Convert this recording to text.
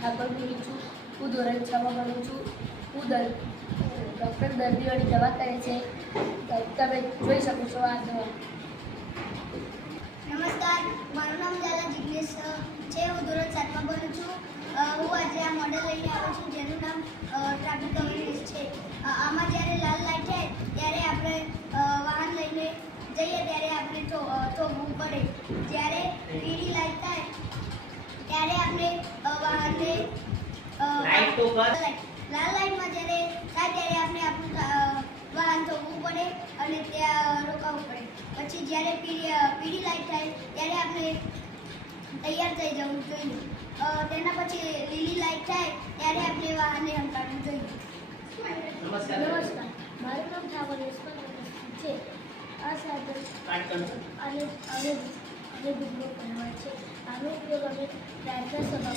ઠાકોર બોલું છું. હું ધોરણ 6 માં ભણું છું. હું ડૉક્ટર દર્દીઓની દવા કરે છે. તમે જોઈ શકો છો આ દવા. નમસ્કાર, મારું નામ ઝાલા જિગ્નેશ છે. હું ધોરણ 7 માં ભણું છું. હું આજે આ મોડેલ લઈને આવ્યો છું જેનું નામ ટ્રાફિક અવેરનેસ છે. આમાં જ્યારે લાલ લાઈટ થાય ત્યારે આપણે વાહન લઈને જઈએ ત્યારે આપણે થોભવું પડે. જ્યારે પીળી લાઈટ થાય ત્યારે આપણે વાહનને લાલ લાઈટમાં જ્યારે થાય ત્યારે આપણે આપણું વાહન થોભવું પડે અને ત્યાં રોકાવવું પડે. પછી જ્યારે પીળી લાઈટ થાય ત્યારે આપણે તૈયાર થઈ જવું જોઈએ. તેના પછી લીલી લાઈટ થાય ત્યારે આપણે વાહનને હંકારવું જોઈએ. નમસ્કાર, મારું નામ ઠાકોર છે. આ સાધન અને ગુદલો કહેવાય છે. આનો ઉપયોગ અમે પ્રાર્થના સભા